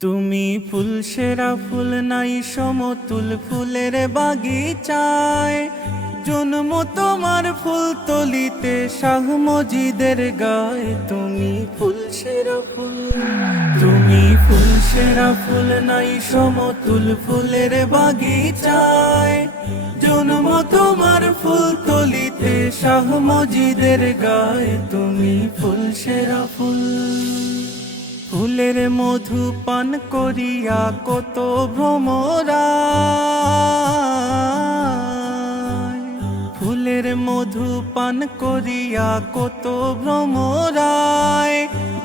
তুমি ফুল সেরা ফুল নাই সমতুল ফুলের বাগিচায়, জন্ম তোমার ফুল তলিতে শাহ মজিদের গায়ে। তুমি ফুল সেরা ফুল, তুমি ফুল সেরা ফুল নাই সমতুল ফুলের বাগিচায়, জন্ম তোমার ফুল তলিতে শাহ মজিদের গায়ে। তুমি ফুল সেরা ফুল, ফুলের মধু পান করিয়া কত ভ্রমরা, ফুলের মধু পান করিয়া কত ভ্রমরায়,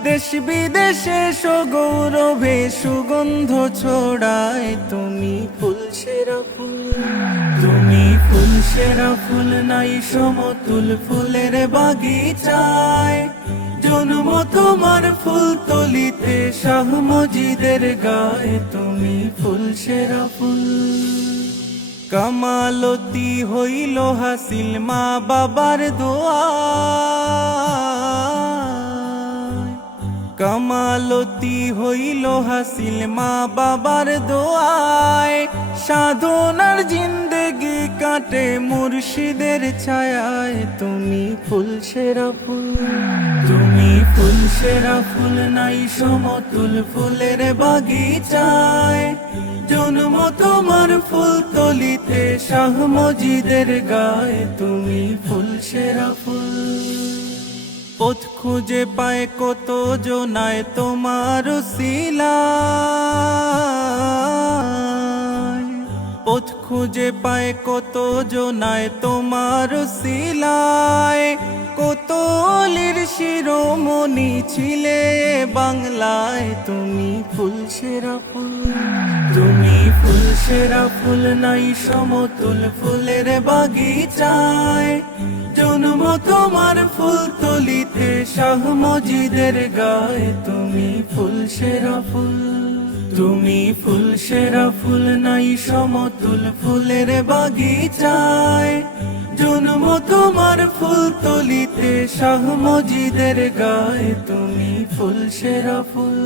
দেশ বিদেশে সগৌরবে সুগন্ধ ছড়ায়। তুমি ফুল সেরা ফুল, তুমি ফুল সেরা ফুল নাই সমতুল ফুলের বাগিচায়, জন্ম তোমার ফুল তলিতে শাহ মজিদের গায়ে। তুমি ফুল সেরা ফুল, কামালতি হইল হাসিল মা বাবার দোয়া, কামালতি হইল হাসিল মা বাবার দোয়ায়, সাধনার জিন্দেগি কাটে মুর্শিদের ছায়ায়। তুমি ফুল সেরা ফুল, তুমি ফুল সেরা ফুল নাই সমতুল ফুলের বাগিচায়, জন্ম তোমার ফুল তলিতে শাহ মজিদের গায়ে। তুমি ফুল সেরা ফুল, পথ খুঁজে পায় কত জনায় তোমার উসিলায়, পথ খুঁজে পায় কত জনায় তোমার উসিলায়, কত অলির শিরোমণি ছিলে বাংলায়। তুমি ফুল সেরা ফুল, তুমি ফুল সেরা ফুল নাই সমতুল ফুলের বাগিচায়, জন্ম তোমার ফুল তলিতে শাহ মজিদের গায়ে। তুমি ফুল সেরা ফুল, তুমি ফুল সেরা ফুল নাই সমতুল ফুলের বাগিচায়, জন্ম তোমার ফুল তলিতে শাহ মজিদের গায়ে। তুমি ফুল সেরা ফুল।